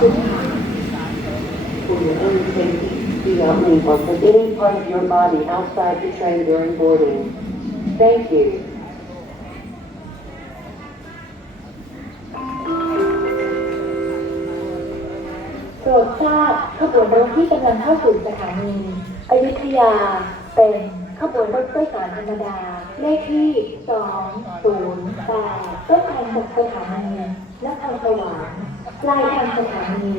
คุณค่ะ For your own safety, do not leave or put any part of your body outside the train during boarding. Thank you. โปรดทราบขบวนรถที่กำลังเข้าสู่สถานีอยุธยาเป็นขบวนรถโดยสารธรรมดา เลขที่ 208ต้นทางจากสถานีนครสวรรค์ ปลายทางสถานี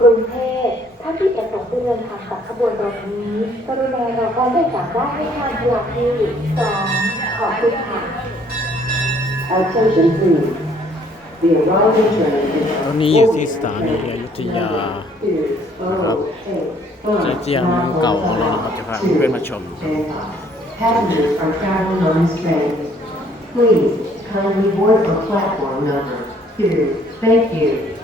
กรุงเทพท่านที่ประสงค์จะเดินทางกับขบวนรถนี้กรุณารอการโดยสารได้ให้ทางเวลาที่2ขอบคุณค่ะ Attention please. The arriving train is ตอนนี้อยู่ที่สถานีอยุธยาครับใจเจียงเมืองเก่าของเรานะครับจะพาเพื่อนมาชม Passengers are traveling on this train. Please kindly board for platform number two. Thank you.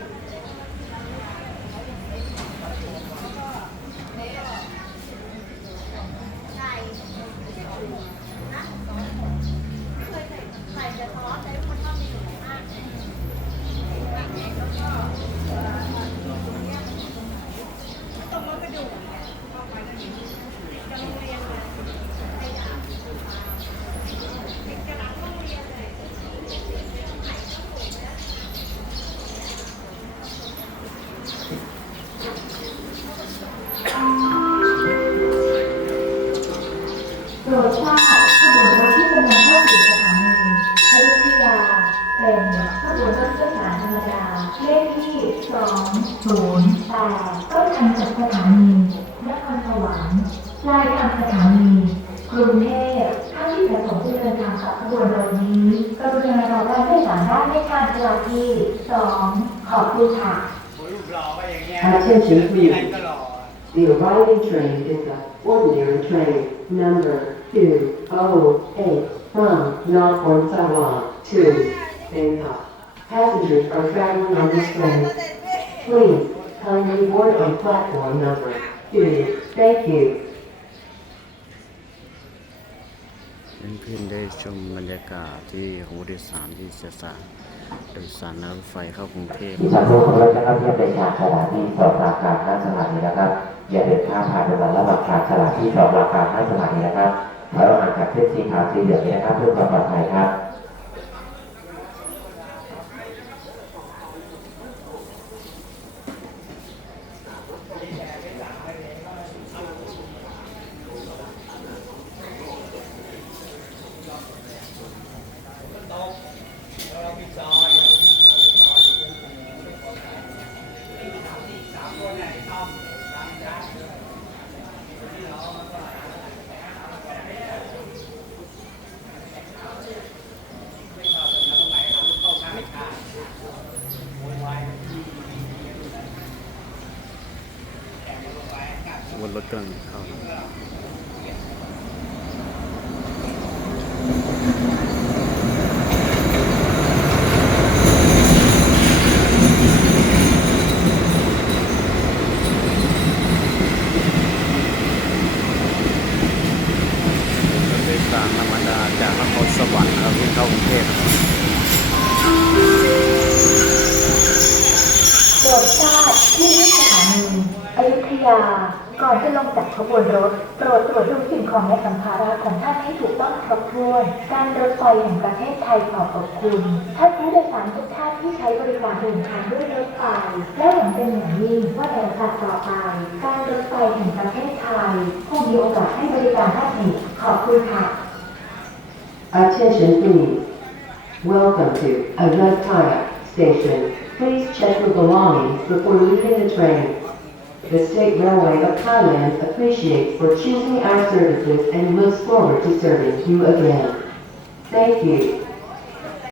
โปรดทราบขบวนรถที่กำลังเข้าสู่สถานีอยุธยาเป็นขบวนรถโดยสารธรรมดาเลขที่208ต้นทางจากสถานีนครสวรรค์ปลายทางสถานีกรุงเทพท่านที่ประสงค์จะเดินทางกับขบวนรถนี้กรุณารอการโดยสารได้ในทางเวลาที่2ขอบคุณค่ะรูปหล่อก็อย่างเงี้ย Attention มีอะ The arriving train is the ordinary train number 208 from Nakhon Sawan to Bangkok. Passengers are traveling on this train. Please kindly board on platform number 2. Thank you. เพื่อนๆได้ชมบรรยากาศที่ของผู้โดยสารที่จะสารโดยสารรถไฟเข้ากรุงเทพที่สามโลกของเรานะครับที่เป็นทางสถานีสองราคาห้าสถานีนะครับ อย่าเด็ดข้าดผ่านถนนระหว่างทางสลาดที่สองราคาห้าสถานีนะครับแล้วอกห่างจากเส้นสีขาวสีเหลืองนี้นะครับเพื่อความปลอดภัยครับ บน รถกำลังเข้ารถโดยสารธรรมดาจากนครสวรรค์นะครับที่เข้ากรุงเทพนะครับโปรดทราบที่นี่สถานีอยุธยา ก่อนจะลงจากขบวนรถโปรดตรวจดูสิ่งของและสัมภาระของท่านให้ถูกต้องครบถ้วน การรถไฟแห่งประเทศไทยขอบพระคุณท่านผู้โดยสารทุกท่านที่ใช้บริการเดินทางด้วยรถไฟและหวังเป็นอย่างยิ่งว่าในโอกาสต่อไป การรถไฟแห่งประเทศไทยคงมีโอกาสให้บริการท่านอีกขอบคุณค่ะ Attention please. Welcome to Ayutthaya Station. Please check your belongings before leaving the train. The State Railway of Thailand appreciates for choosing our services and looks forward to serving you again. Thank you.